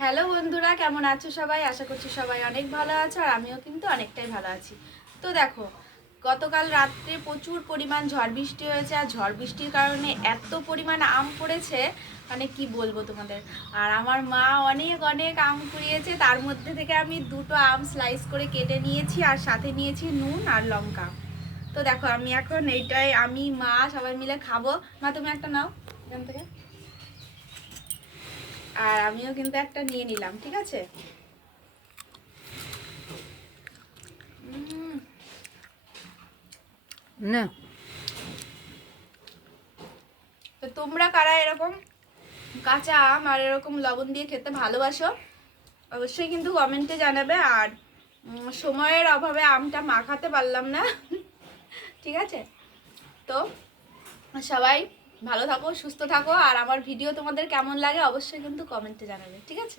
Hello বন্ধুরা, কেমন আছো সবাই? আশা করছি সবাই অনেক ভালো আছো আর আমিও কিন্তু অনেকটাই ভালো আছি। তো দেখো, গতকাল রাত্রে প্রচুর পরিমাণ ঝড় বৃষ্টি হয়েছে আর ঝড় বৃষ্টির কারণে এত পরিমাণ আম পড়েছে, মানে কি বলবো তোমাদের। আর আমার মা অনেক অনেক আম কুড়িয়েছে, তার মধ্যে থেকে আমি দুটো আম স্লাইস করে কেটে নিয়েছি আর সাথে নিয়েছি নুন আর লঙ্কা। তো দেখো আমি এখন এইটাই আমি মা সবাই মিলে খাবো। মা তুমি একটা নাও এখান থেকে, আর আমিও কিন্তু একটা নিয়ে নিলাম, ঠিক আছে? না, তো তোমরা কারা এরকম কাঁচা আম আর এরকম লবণ দিয়ে খেতে ভালোবাসো অবশ্যই কিন্তু কমেন্টে জানাবে। আর সময়ের অভাবে আমটা মাখাতে পারলাম না ঠিক আছে? তো সবাই ভালো থাকো, সুস্থ থাকো, আর আমার ভিডিও তোমাদের কেমন লাগে অবশ্যই কিন্তু কমেন্টে জানাবে, ঠিক আছে?